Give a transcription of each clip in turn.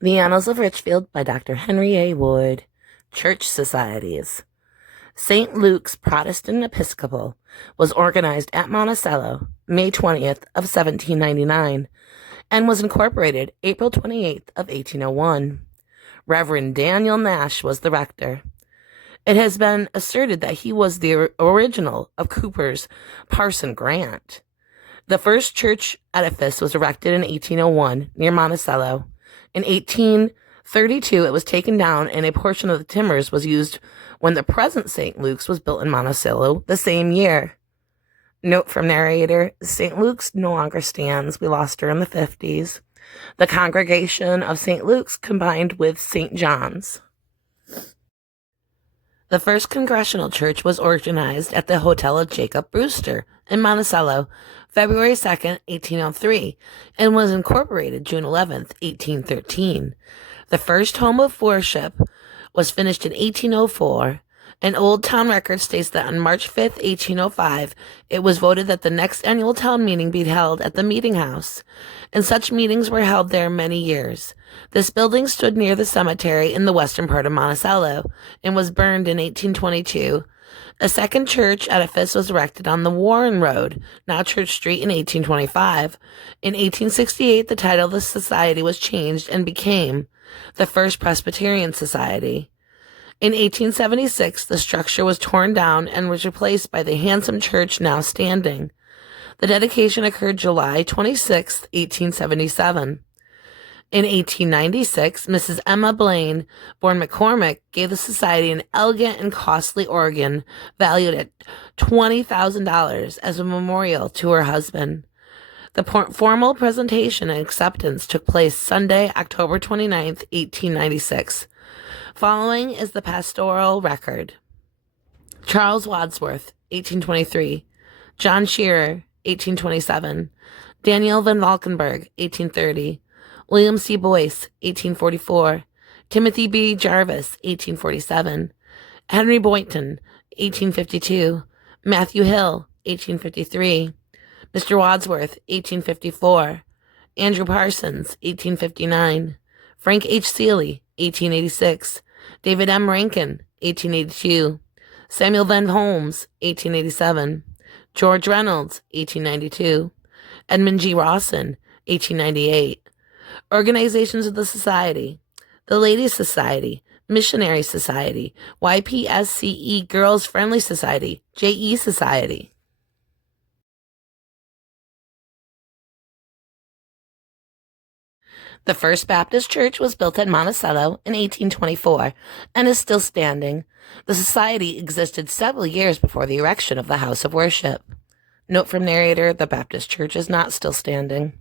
The Annals of Richfield by Dr. Henry A. Wood. Church Societies. St. Luke's Protestant Episcopal was organized at Monticello, May 20th of 1799, and was incorporated April 28th of 1801. Reverend Daniel Nash was the rector. It has been asserted that he was the original of Cooper's Parson Grant. The first church edifice was erected in 1801 near Monticello. In 1832, it was taken down, and a portion of the timbers was used when the present St. Luke's was built in Monticello the same year. Note from narrator, St. Luke's no longer stands. We lost her in the 50s. The congregation of St. Luke's combined with St. John's. The first Congregational Church was organized at the Hotel of Jacob Brewster in Monticello, February 2nd, 1803, and was incorporated June 11th, 1813. The first home of worship was finished in 1804. An old town record states that on March 5th, 1805, it was voted that the next annual town meeting be held at the meeting house, and such meetings were held there many years. This building stood near the cemetery in the western part of Monticello and was burned in 1822. A second church edifice was erected on the Warren Road, now Church Street, in 1825. In 1868, the title of the society was changed and became the First Presbyterian Society. In 1876, the structure was torn down and was replaced by the handsome church now standing. The dedication occurred July 26, 1877. In 1896, Mrs. Emma Blaine, born McCormick, gave the society an elegant and costly organ valued at $20,000 as a memorial to her husband. The formal presentation and acceptance took place Sunday, October 29, 1896. Following is the pastoral record. Charles Wadsworth, 1823. John Shearer, 1827. Daniel Van Valkenburg, 1830. William C. Boyce, 1844. Timothy B. Jarvis, 1847. Henry Boynton, 1852. Matthew Hill, 1853. Mr. Wadsworth, 1854. Andrew Parsons, 1859. Frank H. Seeley, 1886. David M. Rankin, 1882. Samuel Van Holmes, 1887. George Reynolds, 1892. Edmund G. Rawson, 1898. Organizations of the Society: the Ladies Society, Missionary Society, YPSCE Girls Friendly Society, JE Society. The First Baptist Church was built at Monticello in 1824 and is still standing. The society existed several years before the erection of the House of Worship. Note from narrator, the Baptist Church is not still standing.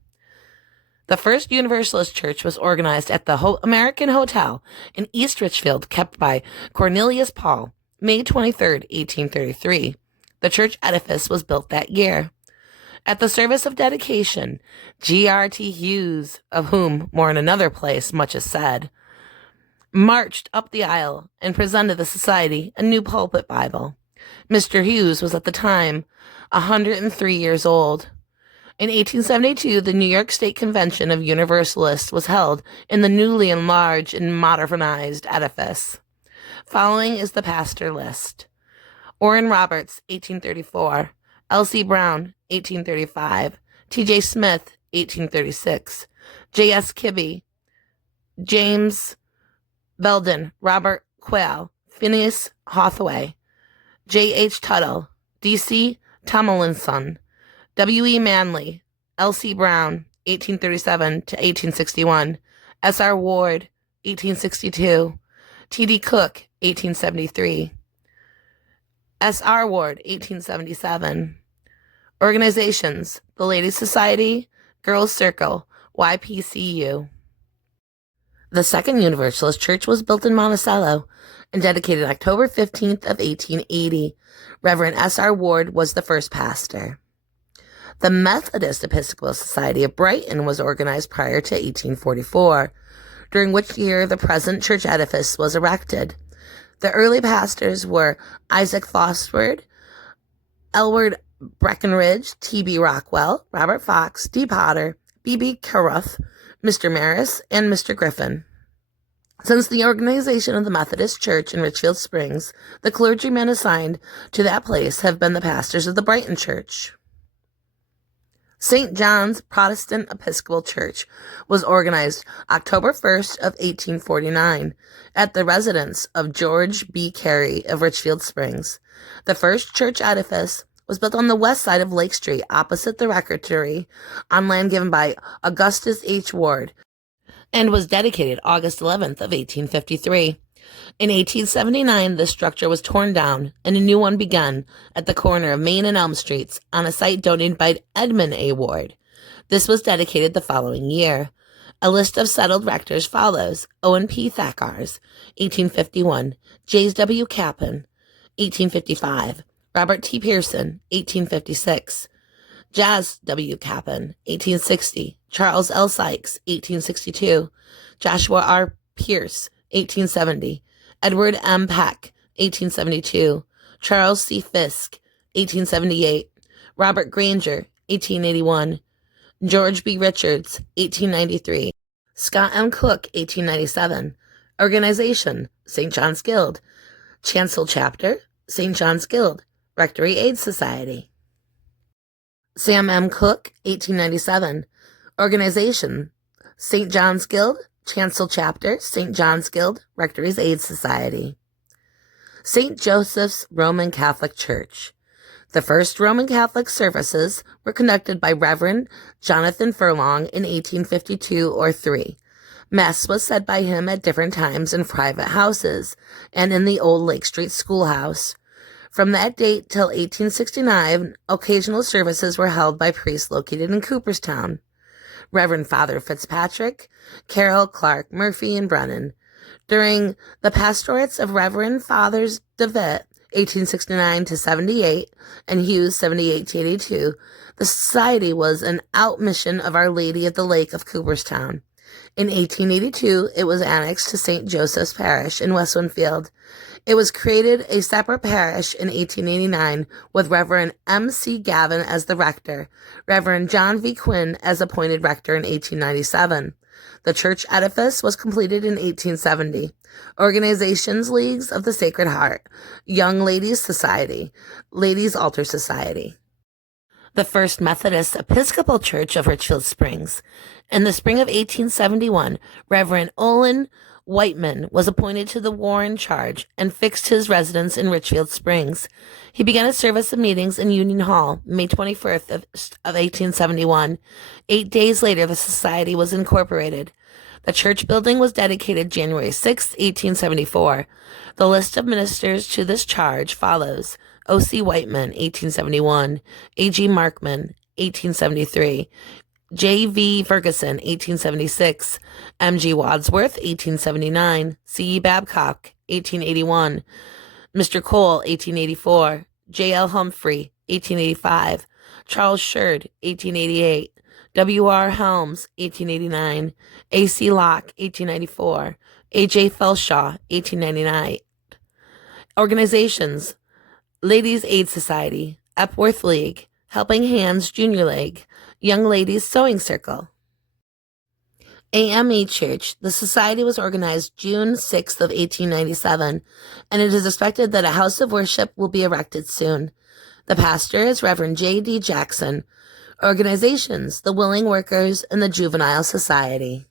The First Universalist Church was organized at the American Hotel in East Richfield, kept by Cornelius Paul, May 23, 1833. The church edifice was built that year. At the service of dedication, G.R.T. Hughes, of whom more in another place much is said, marched up the aisle and presented the society a new pulpit Bible. Mr. Hughes was at the time 103 years old. In 1872, the New York State Convention of Universalists was held in the newly enlarged and modernized edifice. Following is the pastor list. Orrin Roberts, 1834. L.C. Brown, 1835. T.J. Smith, 1836. J.S. Kibbe, James Belden, Robert Quayle, Phineas Hathaway, J.H. Tuttle, D.C. Tomlinson, W.E. Manley, L.C. Brown, 1837 to 1861. S.R. Ward, 1862. T.D. Cook, 1873. S.R. Ward, 1877. Organizations: the Ladies Society, Girls Circle, YPCU. The Second Universalist Church was built in Monticello and dedicated October 15th of 1880. Reverend S.R. Ward was the first pastor. The Methodist Episcopal Society of Brighton was organized prior to 1844, during which year the present church edifice was erected. The early pastors were Isaac Fosford, Elward Breckenridge, T.B. Rockwell, Robert Fox, D. Potter, B.B. Carruth, Mr. Maris, and Mr. Griffin. Since the organization of the Methodist Church in Richfield Springs, the clergymen assigned to that place have been the pastors of the Brighton Church. St. John's Protestant Episcopal Church was organized October 1st of 1849 at the residence of George B. Carey of Richfield Springs. The first church edifice was built on the west side of Lake Street opposite the rectory on land given by Augustus H. Ward, and was dedicated August 11th of 1853. In 1879, the structure was torn down and a new one begun at the corner of Main and Elm Streets on a site donated by Edmund A. Ward. This was dedicated the following year. A list of settled rectors follows: Owen P. Thackars, 1851, James W. Capon, 1855, Robert T. Pearson, 1856, Jas W. Capon, 1860, Charles L. Sykes, 1862, Joshua R. Pierce, 1870, Edward M. Peck, 1872, Charles C. Fisk, 1878, Robert Granger, 1881, George B. Richards, 1893, Scott M. Cook, 1897. Organization: St. John's Guild. Chancel Chapter: St. John's Guild, Rectory Aid Society. Sam M. Cook, 1897. Organization: St. John's Guild, Chancel Chapter, St. John's Guild, Rectory's Aid Society. St. Joseph's Roman Catholic Church. The first Roman Catholic services were conducted by Reverend Jonathan Furlong in 1852 or 3. Mass was said by him at different times in private houses and in the old Lake Street schoolhouse. From that date till 1869, occasional services were held by priests located in Cooperstown. Reverend Father Fitzpatrick, Carol Clark Murphy, and Brennan. During the pastorates of Reverend Fathers DeWitt, 1869 to 78, and Hughes, 78 to 82, the society was an outmission of Our Lady of the Lake of Cooperstown. In 1882, it was annexed to St. Joseph's Parish in West Winfield. It was created a separate parish in 1889 with Reverend M. C. Gavin as the rector, Reverend John V. Quinn as appointed rector in 1897. The church edifice was completed in 1870. Organizations: Leagues of the Sacred Heart, Young Ladies Society, Ladies Altar Society. The First Methodist Episcopal Church of Richfield Springs. In the spring of 1871, Reverend Olin Whiteman was appointed to the Warren charge and fixed his residence in Richfield Springs. He began a service of meetings in Union Hall, May 21st of 1871. 8 days later, the society was incorporated. The church building was dedicated January 6, 1874. The list of ministers to this charge follows: O.C. Whiteman, 1871, A.G. Markman, 1873, J.V. Ferguson, 1876, M.G. Wadsworth, 1879, C.E. Babcock, 1881, Mr. Cole, 1884, J.L. Humphrey, 1885, Charles Sherd, 1888, W.R. Helms, 1889, A.C. Locke, 1894, A.J. Felshaw, 1899. Organizations: Ladies Aid Society, Epworth League, Helping Hands Junior League, Young Ladies Sewing Circle. AME Church. The society was organized June 6th of 1897, and it is expected that a house of worship will be erected soon. The pastor is Reverend J.D. Jackson. Organizations: the Willing Workers and the Juvenile Society.